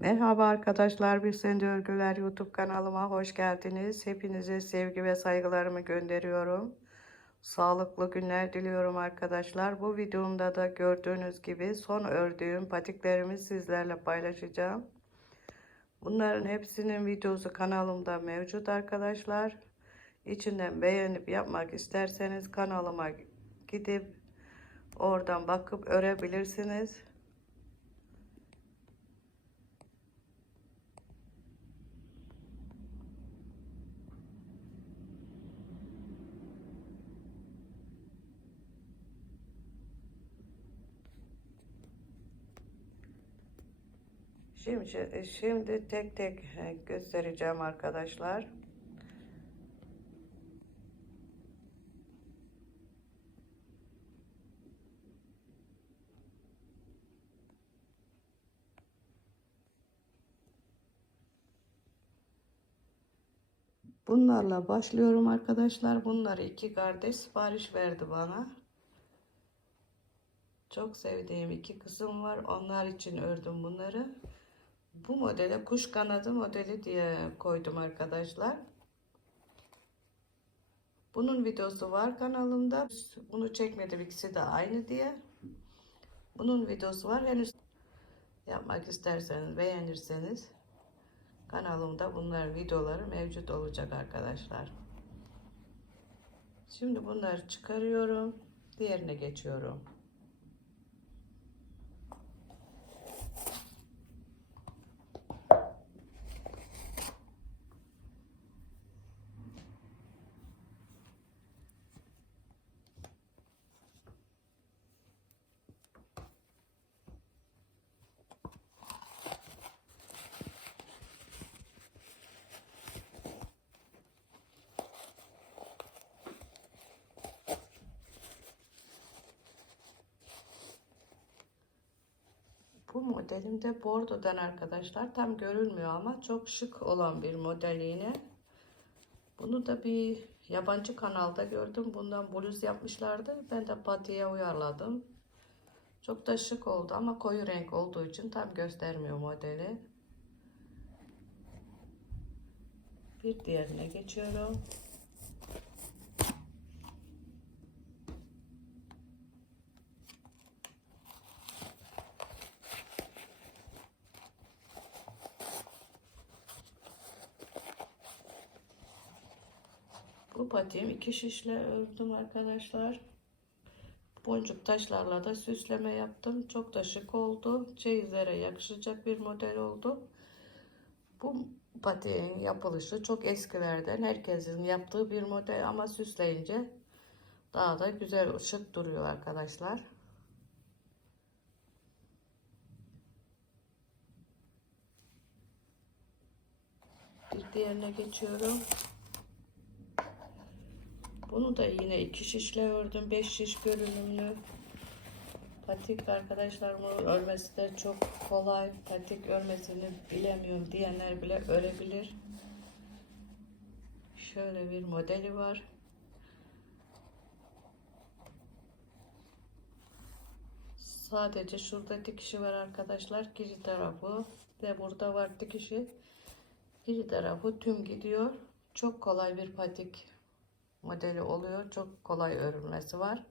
Merhaba arkadaşlar, bir Sende Örgüler YouTube kanalıma hoş geldiniz. Hepinize sevgi ve saygılarımı gönderiyorum. Sağlıklı günler diliyorum arkadaşlar. Bu videomda da gördüğünüz gibi son ördüğüm patiklerimi sizlerle paylaşacağım. Bunların hepsinin videosu kanalımda mevcut arkadaşlar. İçinden beğenip yapmak isterseniz kanalıma gidip oradan bakıp örebilirsiniz. Şimdi, şimdi tek tek e, göstereceğim arkadaşlar. Bunlarla başlıyorum arkadaşlar. Bunları iki kardeş sipariş verdi bana. Çok sevdiğim iki kızım var. Onlar için ördüm bunları. Bu modele kuş kanadı modeli diye koydum arkadaşlar. Bunun videosu var kanalımda. Bunu çekmedim ikisi de aynı diye. Bunun videosu var. Henüz yapmak isterseniz beğenirseniz kanalımda bunlar videoları mevcut olacak arkadaşlar. Şimdi bunları çıkarıyorum. Diğerine geçiyorum. Bu modelim de bordodan arkadaşlar. Tam görünmüyor ama çok şık olan bir model yine. Bunu da bir yabancı kanalda gördüm. Bundan bluz yapmışlardı. Ben de patiye uyarladım. Çok da şık oldu ama koyu renk olduğu için tam göstermiyor modeli. Bir diğerine geçiyorum. Bu patiğim iki şişle ördüm arkadaşlar. Boncuk taşlarla da süsleme yaptım. Çok da şık oldu. Çeyizlere yakışacak bir model oldu. Bu patiğin yapılışı çok eskilerden herkesin yaptığı bir model ama süsleyince daha da güzel şık duruyor arkadaşlar. Bir diğerine geçiyorum. Bunu da yine iki şişle ördüm. Beş şiş görünümlü. Patik arkadaşlar bunu örmesi de çok kolay. Patik örmesini bilemiyorum diyenler bile örebilir. Şöyle bir modeli var. Sadece şurada dikişi var arkadaşlar. Giri tarafı ve burada var dikişi. Giri tarafı tüm gidiyor. Çok kolay bir patik modeli oluyor. Çok kolay örülmesi var.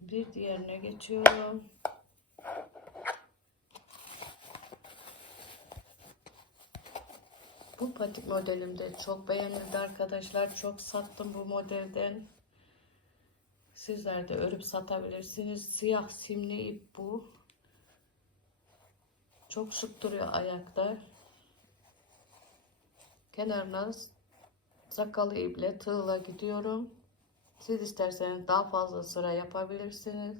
Bir diğerine geçiyorum. Bu patik modelimde çok beğenildi arkadaşlar. Çok sattım bu modelden. Sizler de örüp satabilirsiniz. Siyah simli ip bu. Çok şık duruyor ayakta. Kenarına sakalı iple tığla gidiyorum. Siz isterseniz daha fazla sıra yapabilirsiniz.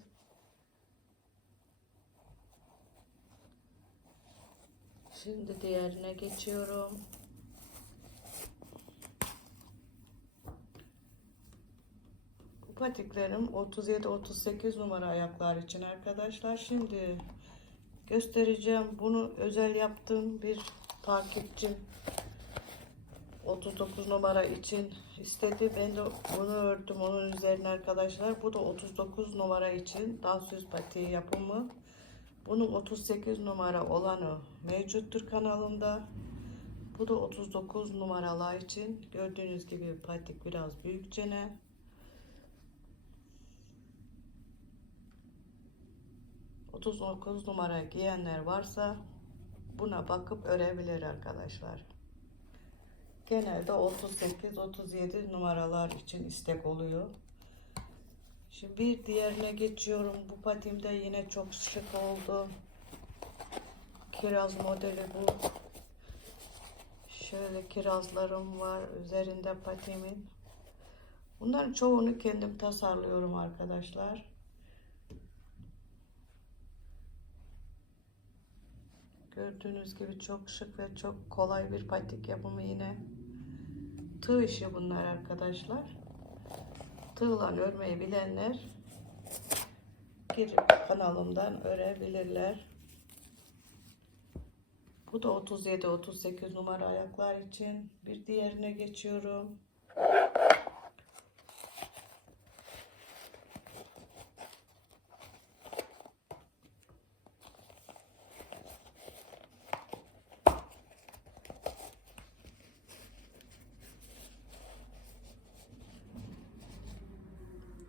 Şimdi diğerine geçiyorum. Bu patiklerim 37-38 numara ayaklar için arkadaşlar. Şimdi göstereceğim. Bunu özel yaptığım bir takipçim 39 numara için istedi. Ben de bunu ördüm onun üzerine arkadaşlar. Bu da 39 numara için dansöz patiği yapımı. Bunun 38 numara olanı mevcuttur kanalımda. Bu da 39 numaralar için. Gördüğünüz gibi patik biraz büyükçene. ...39 numara giyenler varsa... ...buna bakıp örebilir arkadaşlar. Genelde 38-37 numaralar için istek oluyor. Şimdi bir diğerine geçiyorum. Bu patimde yine çok şık oldu. Kiraz modeli bu. Şöyle kirazlarım var üzerinde patimin. Bunların çoğunu kendim tasarlıyorum arkadaşlar. Gördüğünüz gibi çok şık ve çok kolay bir patik yapımı yine. Tığ işi bunlar arkadaşlar. Tığla örmeyi bilenler girip kanalımdan örebilirler. Bu da 37-38 numara ayaklar için. Bir diğerine geçiyorum.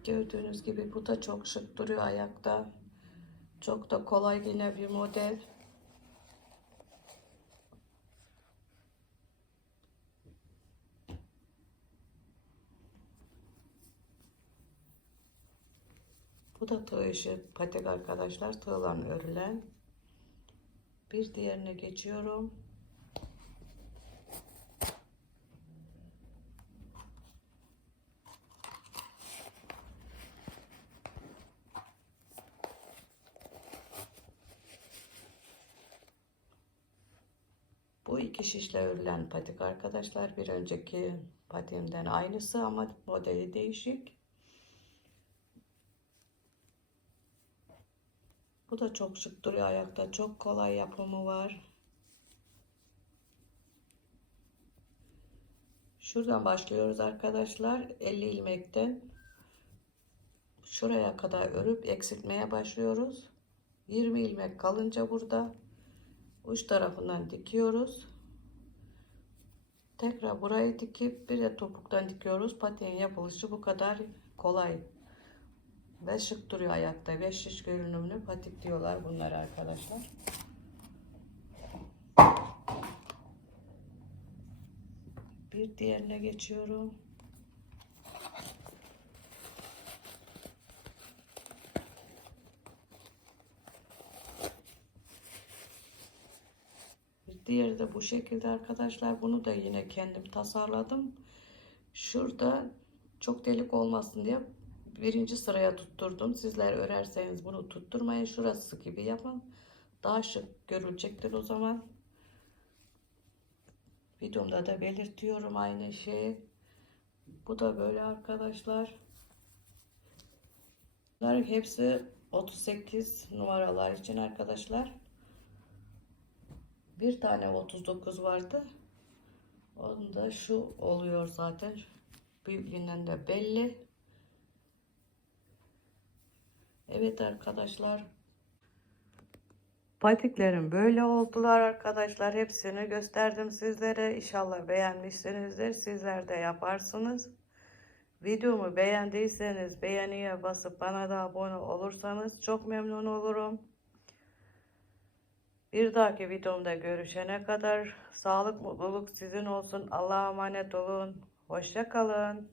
Gördüğünüz gibi bu da çok şık duruyor ayakta. Çok da kolay yine bir model. Bu da tığ işi patek arkadaşlar. Tığla örülen. Bir diğerine geçiyorum. Bu iki şişle örülen patik arkadaşlar. Bir önceki patiğimden aynısı ama modeli değişik. Bu da çok şık duruyor ayakta. Çok kolay yapımı var. Şuradan başlıyoruz arkadaşlar. 50 ilmekten şuraya kadar örüp eksiltmeye başlıyoruz. 20 ilmek kalınca burada uç tarafından dikiyoruz. Tekrar burayı dikip bir de topuktan dikiyoruz. Patiğin yapılışı bu kadar kolay. Ve şık duruyor ayakta. Ve şiş görünümlü patik diyorlar bunlar arkadaşlar. Bir diğerine geçiyorum. Bir diğeri de bu şekilde arkadaşlar. Bunu da yine kendim tasarladım. Şurada çok delik olmasın diye birinci sıraya tutturdum. Sizler örerseniz bunu tutturmayın. Şurası gibi yapın. Daha şık görülecektir o zaman. Videomda da belirtiyorum aynı şeyi. Bu da böyle arkadaşlar. Bunların hepsi 38 numaralar için arkadaşlar. Bir tane 39 vardı. Onda şu oluyor zaten. Büyüklüğünden de belli. Evet arkadaşlar. Patiklerim böyle oldular arkadaşlar. Hepsini gösterdim sizlere. İnşallah beğenmişsinizdir. Sizler de yaparsınız. Videomu beğendiyseniz beğeniye basıp bana da abone olursanız çok memnun olurum. Bir dahaki videomda görüşene kadar sağlık mutluluk sizin olsun. Allah'a emanet olun. Hoşça kalın.